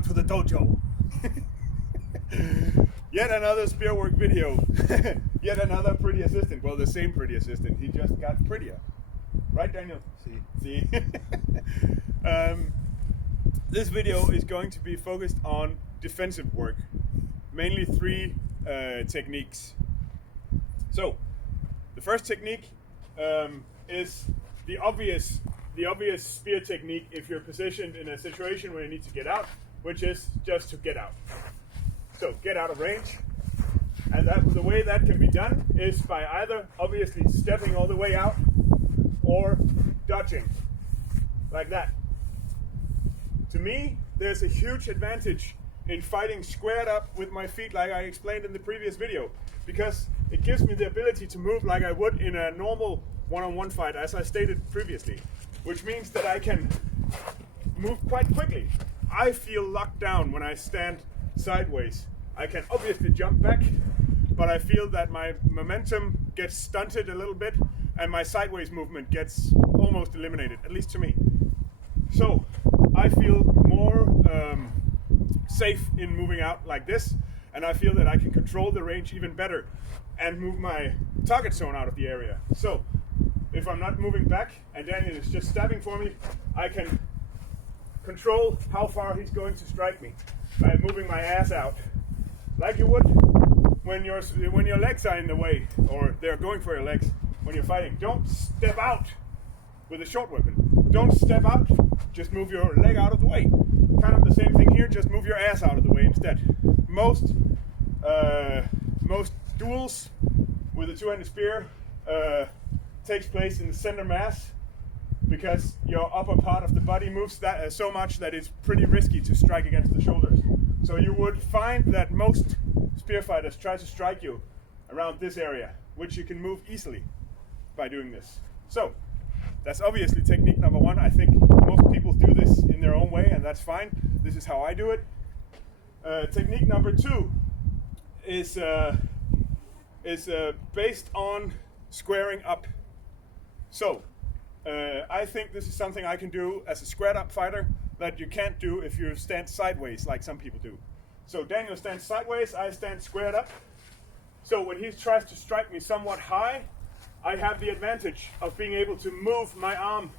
Welcome to the dojo. Yet another Spearwork video. Yet another pretty assistant. Well, the same pretty assistant. He just got prettier. Right, Daniel? See. This video is going to be focused on defensive work. Mainly three techniques. So, the first technique is the obvious spear technique if you're positioned in a situation where you need to get out, which is just to get out. So get out of range, and the way that can be done is by either obviously stepping all the way out or dodging, like that. To me, there's a huge advantage in fighting squared up with my feet, like I explained in the previous video, because it gives me the ability to move like I would in a normal one-on-one fight, as I stated previously, which means that I can move quite quickly. I feel locked down when I stand sideways. I can obviously jump back, but I feel that my momentum gets stunted a little bit and my sideways movement gets almost eliminated, at least to me. So I feel more safe in moving out like this, and I feel that I can control the range even better and move my target zone out of the area. So if I'm not moving back and Daniel is just stabbing for me, I can control how far he's going to strike me by moving my ass out, like you would when your legs are in the way, or they're going for your legs when you're fighting. Don't step out with a short weapon. Don't step out, just move your leg out of the way. Kind of the same thing here, just move your ass out of the way instead. Most duels with a two-handed spear takes place in the center mass, because your upper part of the body moves that so much that it's pretty risky to strike against the shoulders. So you would find that most spear fighters try to strike you around this area, which you can move easily by doing this. So that's obviously technique number one. I think most people do this in their own way, and that's fine. This is how I do it. Technique number two is based on squaring up. So I think this is something I can do as a squared up fighter that you can't do if you stand sideways like some people do. So Daniel stands sideways, I stand squared up. So when he tries to strike me somewhat high, I have the advantage of being able to move my arm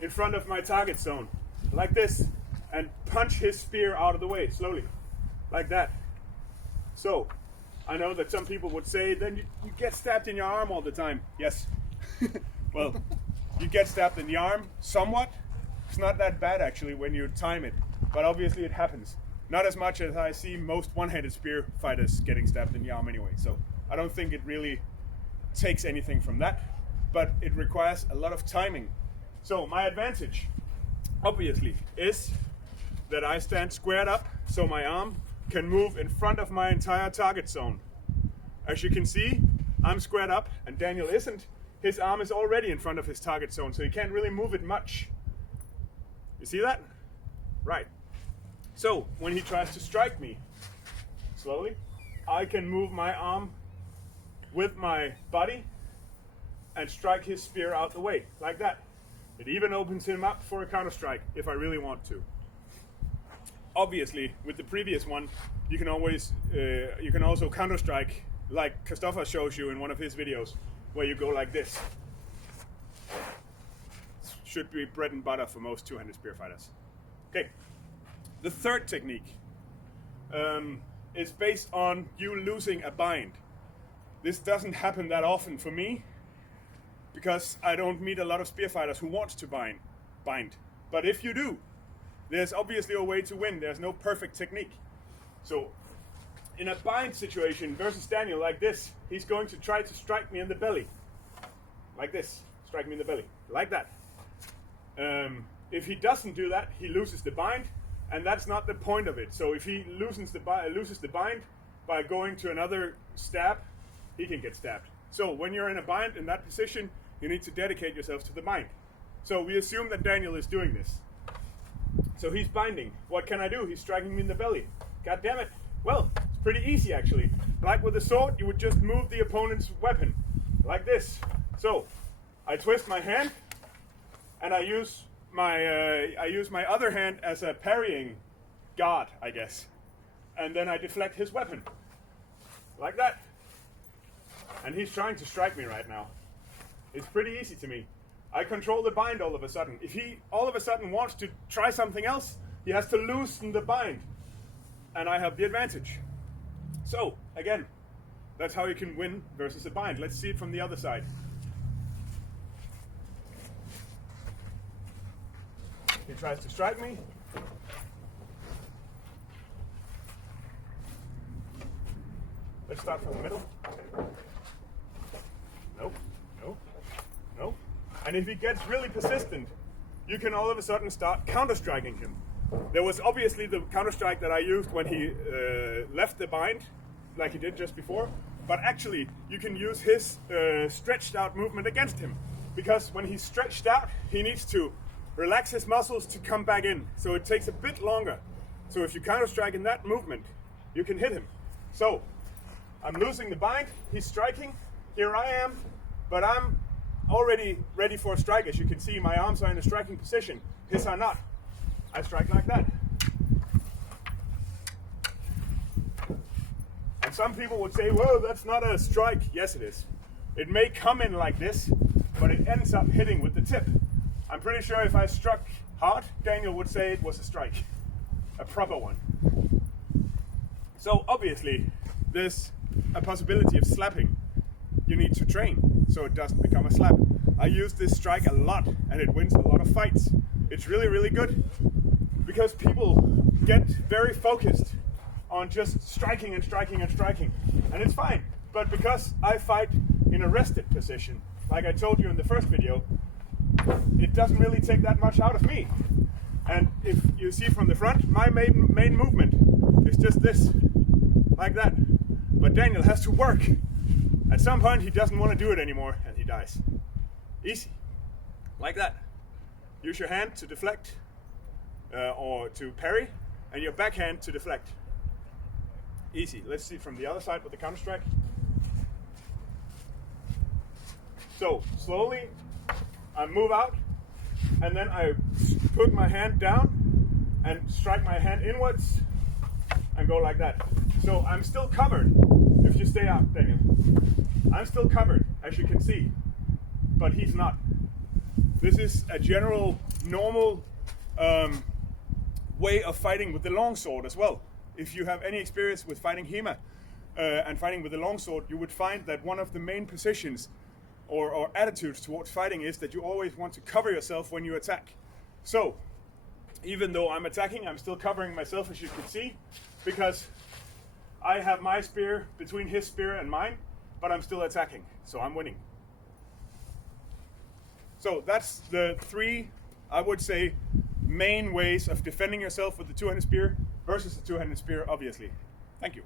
in front of my target zone, like this, and punch his spear out of the way slowly, like that. So I know that some people would say, then you get stabbed in your arm all the time. Yes. Well, you get stabbed in the arm somewhat. It's not that bad actually when you time it, but obviously it happens. Not as much as I see most one-handed spear fighters getting stabbed in the arm anyway. So I don't think it really takes anything from that, but it requires a lot of timing. So my advantage, obviously, is that I stand squared up so my arm can move in front of my entire target zone. As you can see, I'm squared up and Daniel isn't. His arm is already in front of his target zone, so he can't really move it much. You see that? Right. So when he tries to strike me slowly, I can move my arm with my body and strike his spear out the way, like that. It even opens him up for a counter strike if I really want to. Obviously, with the previous one, you can also counter strike like Christopher shows you in one of his videos, where you go like this. Should be bread and butter for most two-handed spear fighters. Okay, the third technique is based on you losing a bind. This doesn't happen that often for me, because I don't meet a lot of spear fighters who want to bind. But if you do, there's obviously a way to win. There's no perfect technique. So in a bind situation versus Daniel like this, he's going to try to strike me in the belly. Like this, strike me in the belly, like that. If he doesn't do that, he loses the bind, and that's not the point of it. So if he loses the bind by going to another stab, he can get stabbed. So when you're in a bind in that position, you need to dedicate yourself to the bind. So we assume that Daniel is doing this. So he's binding. What can I do? He's striking me in the belly. God damn it. Well, it's pretty easy actually. Like with a sword, you would just move the opponent's weapon, like this. So I twist my hand, and I use my other hand as a parrying guard, I guess. And then I deflect his weapon. Like that. And he's trying to strike me right now. It's pretty easy to me. I control the bind all of a sudden. If he all of a sudden wants to try something else, he has to loosen the bind. And I have the advantage. So, again, that's how you can win versus a bind. Let's see it from the other side. He tries to strike me. Let's start from the middle. Nope, nope, nope. And if he gets really persistent, you can all of a sudden start counter-striking him. There was obviously the counter-strike that I used when he left the bind, like he did just before. But actually, you can use his stretched out movement against him. Because when he's stretched out, he needs to relax his muscles to come back in. So it takes a bit longer. So if you counter-strike in that movement, you can hit him. So, I'm losing the bind, he's striking, here I am, but I'm already ready for a strike. As you can see, my arms are in a striking position. His are not. I strike like that. And some people would say, whoa, that's not a strike. Yes, it is. It may come in like this, but it ends up hitting with the tip. I'm pretty sure if I struck hard, Daniel would say it was a strike. A proper one. So obviously, there's a possibility of slapping. You need to train so it doesn't become a slap. I use this strike a lot and it wins a lot of fights. It's really, really good because people get very focused on just striking and striking and striking. And it's fine, but because I fight in a rested position, like I told you in the first video, it doesn't really take that much out of me. And if you see from the front, my main movement is just this, like that. But Daniel has to work. At some point he doesn't want to do it anymore and he dies. Easy. Like that. Use your hand to deflect or to parry and your backhand to deflect. Easy. Let's see from the other side with the counter strike. So slowly I move out and then I put my hand down and strike my hand inwards and go like that. So I'm still covered. If you stay out, Daniel. I'm still covered, as you can see, but he's not. This is a general, normal way of fighting with the longsword as well. If you have any experience with fighting HEMA and fighting with the longsword, you would find that one of the main positions or attitudes towards fighting is that you always want to cover yourself when you attack. So, even though I'm attacking, I'm still covering myself, as you can see, because I have my spear between his spear and mine, but I'm still attacking, so I'm winning. So that's the three, I would say, main ways of defending yourself with the two-handed spear versus the two-handed spear, obviously. Thank you.